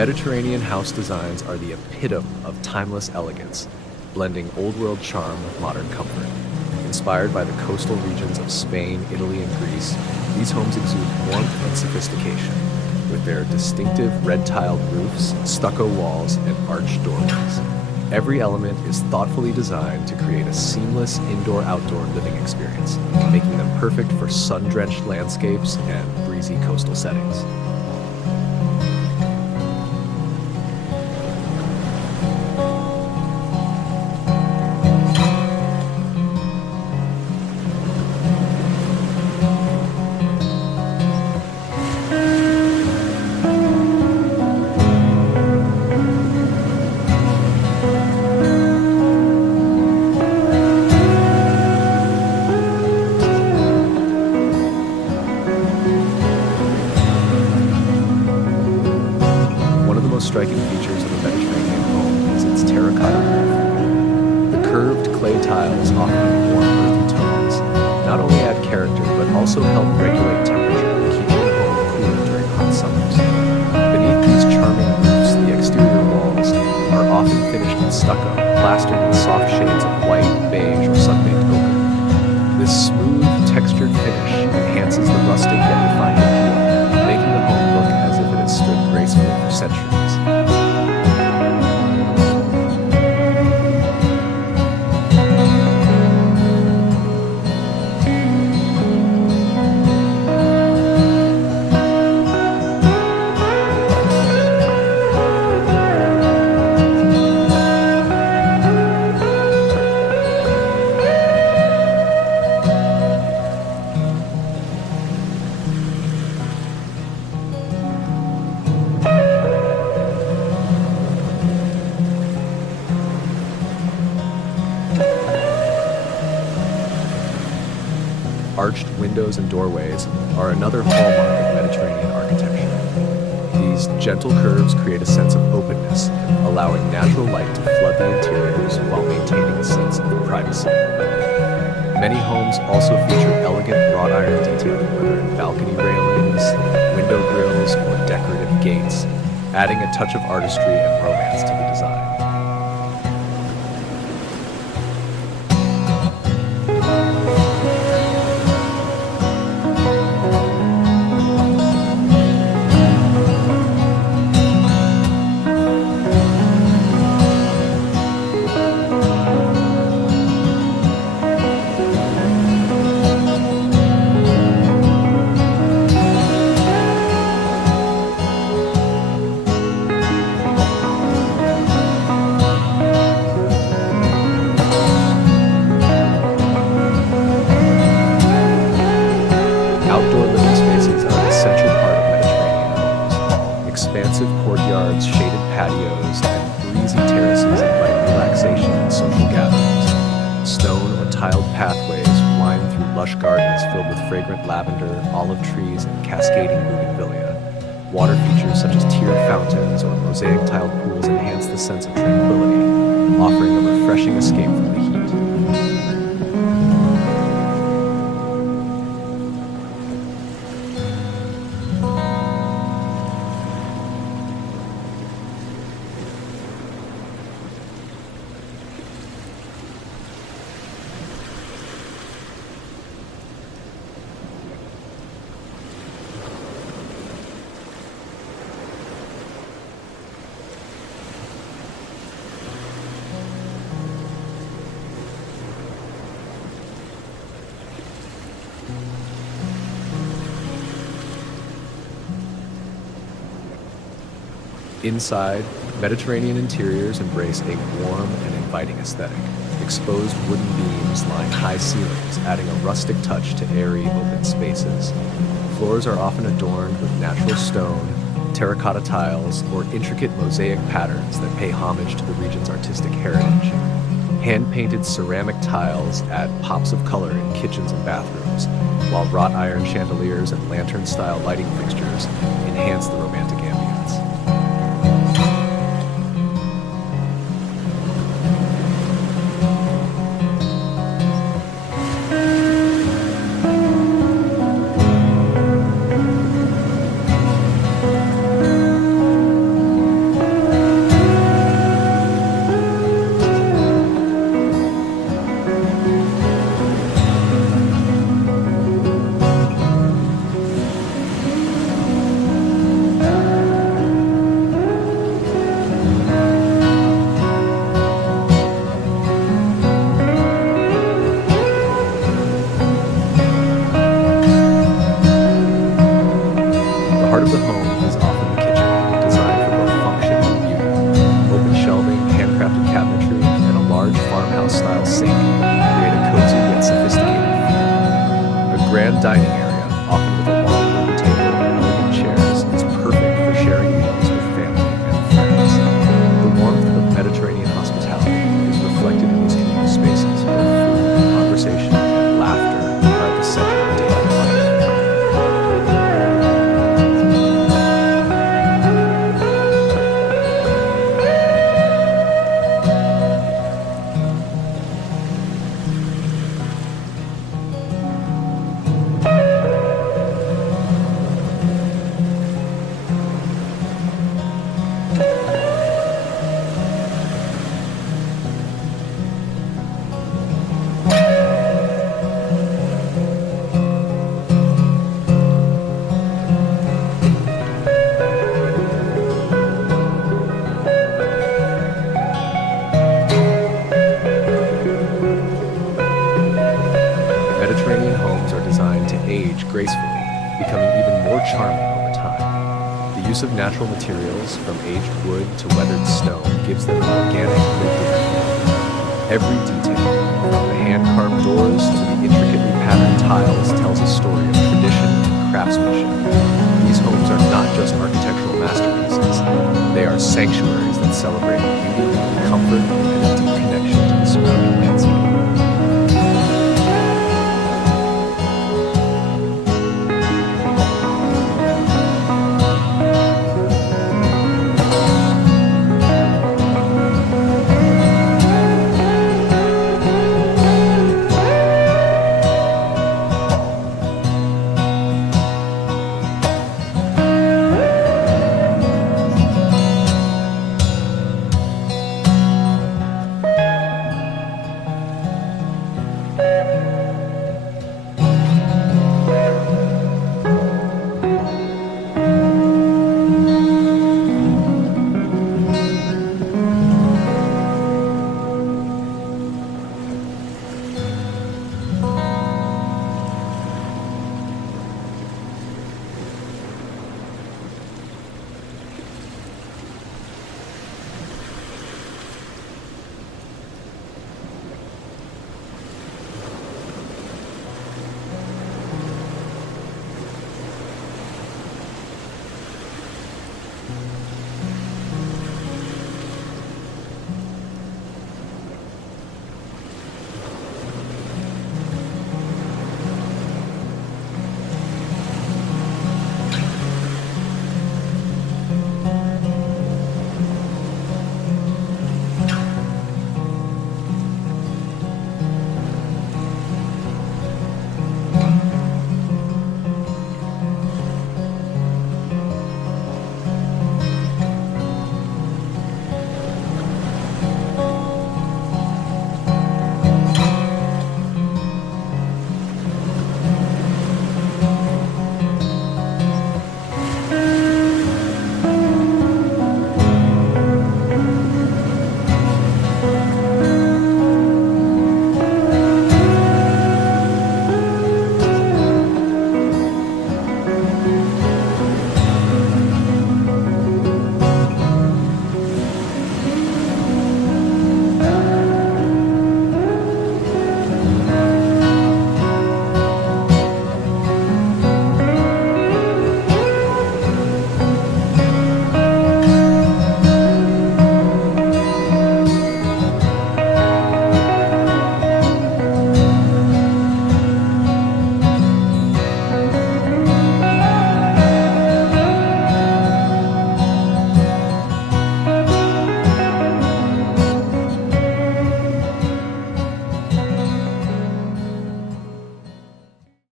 Mediterranean house designs are the epitome of timeless elegance, blending old-world charm with modern comfort. Inspired by the coastal regions of Spain, Italy, and Greece, these homes exude warmth and sophistication, with their distinctive red-tiled roofs, stucco walls, and arched doorways. Every element is thoughtfully designed to create a seamless indoor-outdoor living experience, making them perfect for sun-drenched landscapes and breezy coastal settings. Striking features of a Mediterranean home is its terracotta roof. The curved clay tiles, often warm earthy tones, not only add character but also help regulate temperature, keeping the home cool during hot summers. Beneath these charming roofs, the exterior walls are often finished in stucco, plastered in soft shades of white, beige, or sun-baked ochre. This smooth, textured finish enhances the rustic yet refined appeal, making the home look as if it has stood gracefully for centuries. Arched windows and doorways are another hallmark of Mediterranean architecture. These gentle curves create a sense of openness, allowing natural light to flood the interiors while maintaining a sense of privacy. Many homes also feature elegant wrought iron detailing, whether in balcony railings, window grills, or decorative gates, adding a touch of artistry and romance to the design. Outdoor living spaces are an essential part of Mediterranean homes. Expansive courtyards, shaded patios, and breezy terraces invite relaxation and social gatherings. Stone or tiled pathways wind through lush gardens filled with fragrant lavender, olive trees, and cascading bougainvillea. Water features such as tiered fountains or mosaic tiled pools enhance the sense of tranquility, offering a refreshing escape from the heat. Inside, Mediterranean interiors embrace a warm and inviting aesthetic. Exposed wooden beams line high ceilings, adding a rustic touch to airy, open spaces. Floors are often adorned with natural stone, terracotta tiles, or intricate mosaic patterns that pay homage to the region's artistic heritage. Hand-painted ceramic tiles add pops of color in kitchens and bathrooms, while wrought iron chandeliers and lantern-style lighting fixtures enhance the romantic ambience. open dining area, often with a long wooden table and elegant chairs, is perfect for sharing meals with family and friends. The warmth of Mediterranean hospitality is reflected in these communal spaces where food, conversation, and laughter are at the center of daily life. Mediterranean homes are designed to age gracefully, becoming even more charming over time. The use of natural materials, from aged wood to weathered stone, gives them an organic, lived-in feel. Every detail, from the hand-carved doors to the intricately patterned tiles, tells a story of tradition and craftsmanship. These homes are not just architectural masterpieces, they are sanctuaries that celebrate beauty, comfort, and a deep connection to the surrounding world.